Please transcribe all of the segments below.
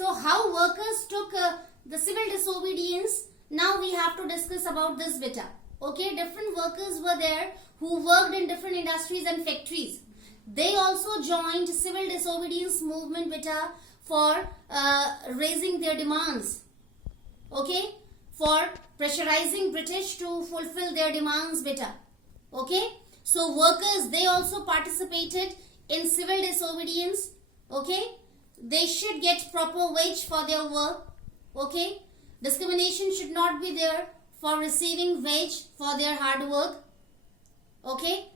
So how workers took the civil disobedience, now we have to discuss about this beta. Okay, different workers were there who worked in different industries and factories. They also joined civil disobedience movement beta for raising their demands. Okay, for pressurizing British to fulfill their demands beta. Okay, so workers, they also participated in civil disobedience. Okay, they should get proper wage for their work. Okay, discrimination should not be there for receiving wage for their hard work. Okay,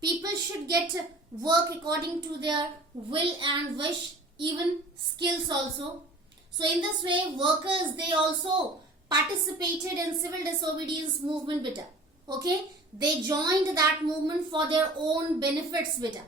people should get work according to their will and wish, even skills also. So in this way, workers, they also participated in civil disobedience movement beta. Okay, they joined that movement for their own benefits beta.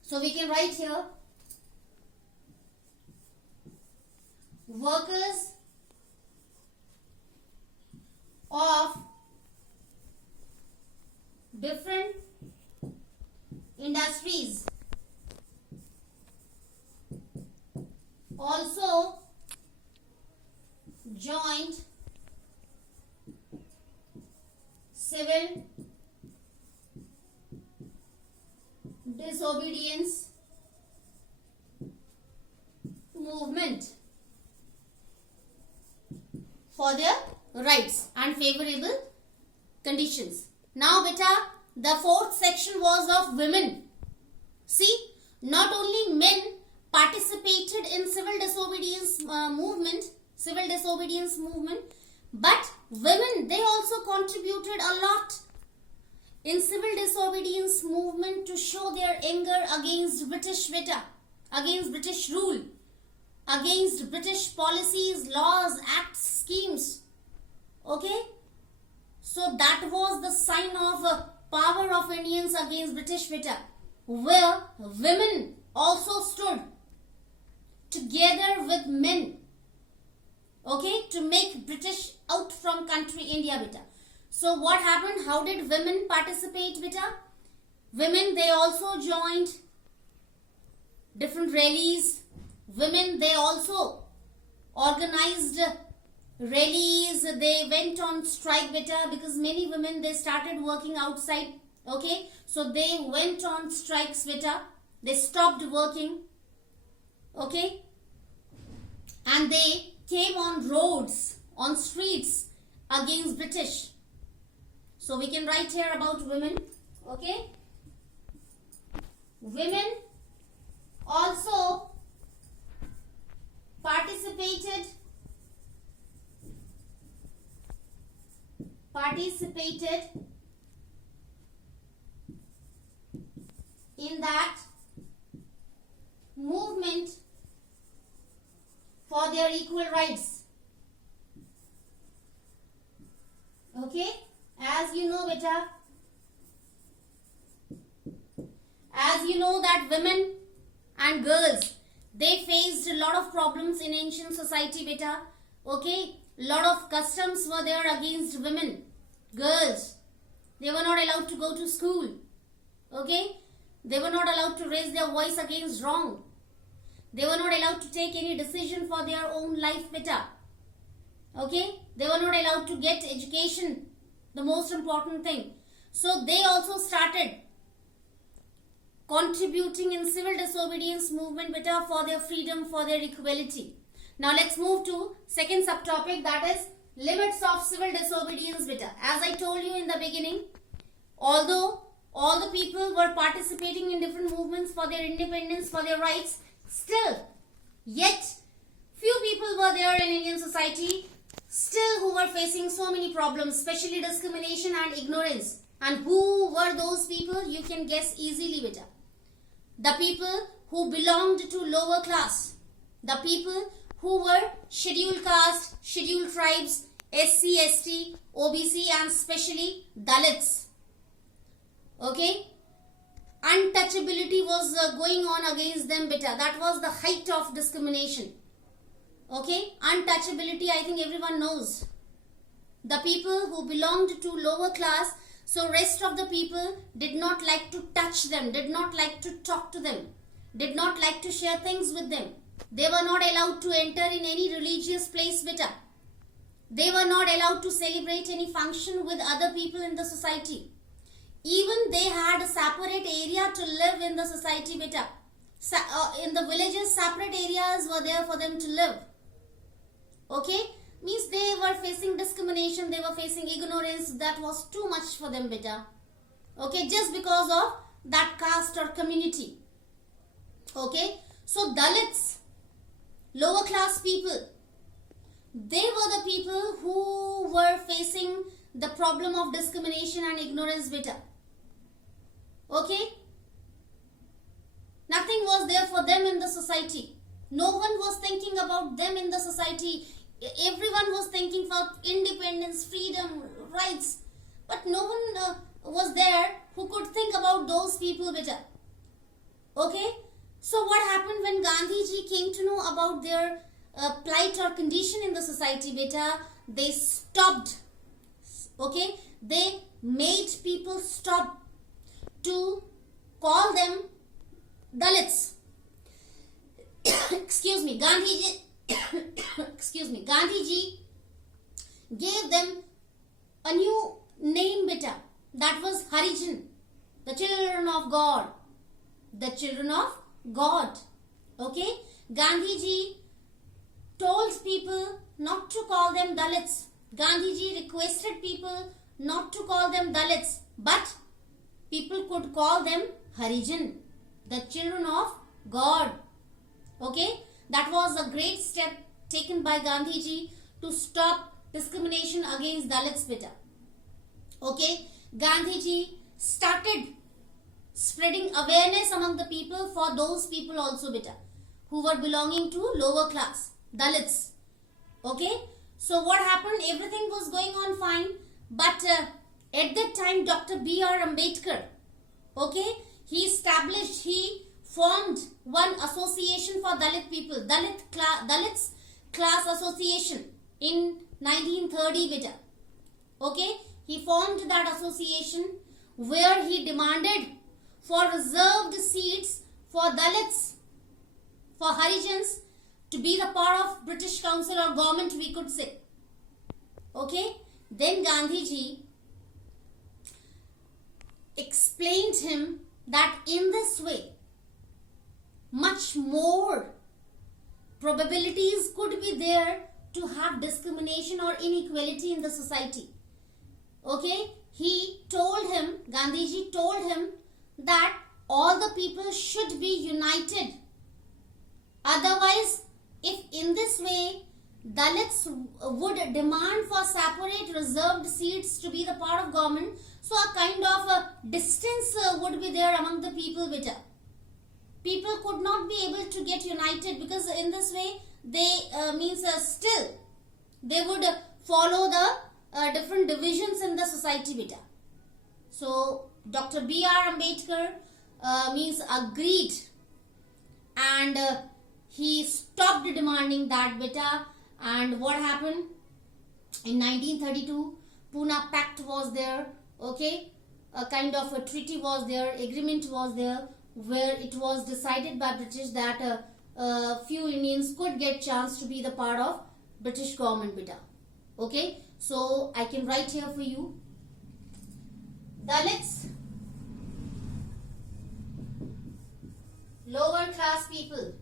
So we can write here, workers of different industries also joined civil disobedience movement for their rights and favorable conditions. Now beta, the fourth section was of women. See, not only men participated in civil disobedience movement, but women, they also contributed a lot in civil disobedience movement to show their anger against British beta, against British rule, against British policies, laws, acts, schemes. Okay, so that was the sign of power of Indians against British beta, where women also stood together with men, okay, to make British out from country India beta. So what happened? How did women participate beta? Women, they also joined different rallies. Women, they also organized rallies. They went on strike beta, because many women, they started working outside. Okay, so they went on strikes beta. They stopped working. Okay, and they came on roads, on streets against British. So we can write here about women. Okay, women also participated in that movement for their equal rights. Okay, as you know beta, as you know that women and girls, they faced a lot of problems in ancient society beta. Okay, lot of customs were there against women, girls. They were not allowed to go to school. Okay, they were not allowed to raise their voice against wrong. They were not allowed to take any decision for their own life beta. Okay, they were not allowed to get education, the most important thing. So they also started contributing in civil disobedience movement beta for their freedom, for their equality. Now let's move to second subtopic, that is limits of civil disobedience beta. As I told you in the beginning, although all the people were participating in different movements for their independence, for their rights, still, yet few people were there in Indian society still who were facing so many problems, especially discrimination and ignorance. And who were those people? You can guess easily beta. The people who belonged to lower class, the people who were scheduled caste, scheduled tribes, SC, ST, OBC and especially Dalits. Okay, untouchability was going on against them beta. That was the height of discrimination. Okay, untouchability, I think everyone knows. The people who belonged to lower class, so rest of the people did not like to touch them, did not like to talk to them, did not like to share things with them. They were not allowed to enter in any religious place, beta. They were not allowed to celebrate any function with other people in the society. Even they had a separate area to live in the society, beta. In the villages, separate areas were there for them to live. Okay? Means they were facing discrimination, they were facing ignorance. That was too much for them, beta. Okay? Just because of that caste or community. Okay? So Dalits, lower class people, they were the people who were facing the problem of discrimination and ignorance, beta. Okay? Nothing was there for them in the society. No one was thinking about them in the society. Everyone was thinking for independence, freedom, rights. But no one was there who could think about those people better. Okay? So what happened when Gandhiji came to know about their plight or condition in the society, beta? They stopped. Okay? They made people stop to call them Dalits. Excuse me, Gandhiji. Excuse me, Gandhiji gave them a new name, beta. That was Harijan, the children of God. The children of God. Okay? Gandhiji told people not to call them Dalits. Gandhiji requested people not to call them Dalits, but people could call them Harijan, the children of God. Okay? That was a great step taken by Gandhiji to stop discrimination against Dalits, beta. Okay? Gandhiji started spreading awareness among the people for those people also, beta, who were belonging to lower class, Dalits. Okay? So what happened? Everything was going on fine, but at that time Dr. B.R. Ambedkar, okay, he formed one association for Dalit people, Dalits Class Association in 1930, beta. Okay, he formed that association where he demanded for reserved seats for Dalits, for Harijans, to be the part of British Council or government, we could say. Okay, then Gandhiji explained him that in this way much more probabilities could be there to have discrimination or inequality in the society. Okay, Gandhiji told him that all the people should be united. Otherwise, if in this way Dalits would demand for separate reserved seats to be the part of government, so a kind of a distance would be there among the people, beta. People could not be able to get united, because in this way they still they would follow the different divisions in the society, beta. So Dr. B.R. Ambedkar agreed, and he stopped demanding that, beta. And what happened? In 1932, Pune Pact was there. Okay, a kind of a treaty was there, agreement was there, where it was decided by British that few Indians could get chance to be the part of British government, beta. Okay, so I can write here for you. Dalits, lower class people,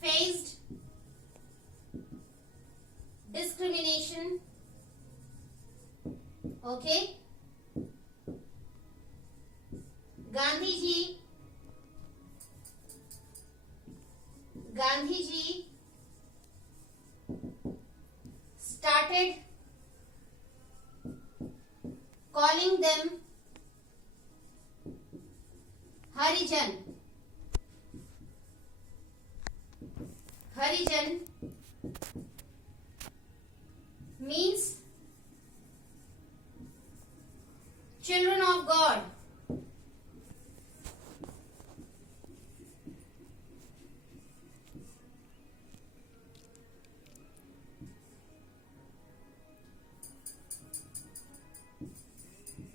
faced discrimination. Okay, Gandhiji started calling them Harijan. Harijan means children of God.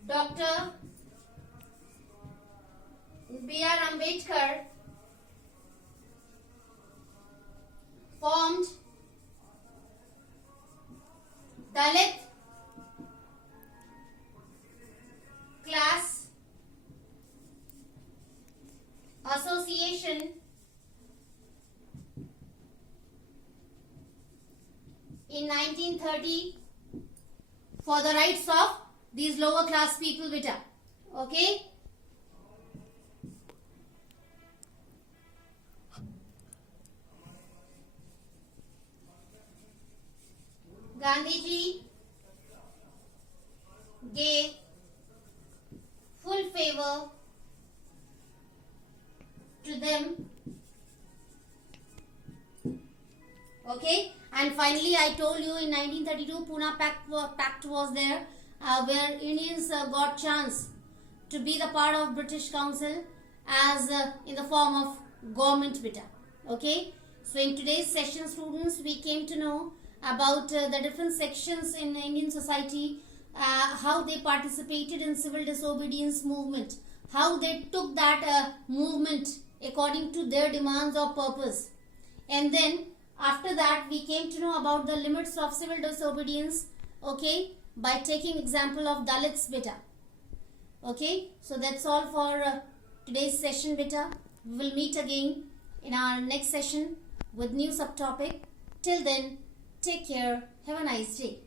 Dr. Ambedkar formed Dalit Class Association in 1930 for the rights of these lower class people, beta. Okay. Gandhiji gave full favor to them. Okay, and finally I told you in 1932 Pune Pact was there, where Indians got chance to be the part of British Council as in the form of government, beta. Okay, so in today's session, students, we came to know about the different sections in Indian society, how they participated in civil disobedience movement, how they took that movement according to their demands or purpose. And then after that we came to know about the limits of civil disobedience, okay, by taking example of Dalits, beta. Okay, so that's all for today's session, beta. We will meet again in our next session with new subtopic. Till then, take care. Have a nice day.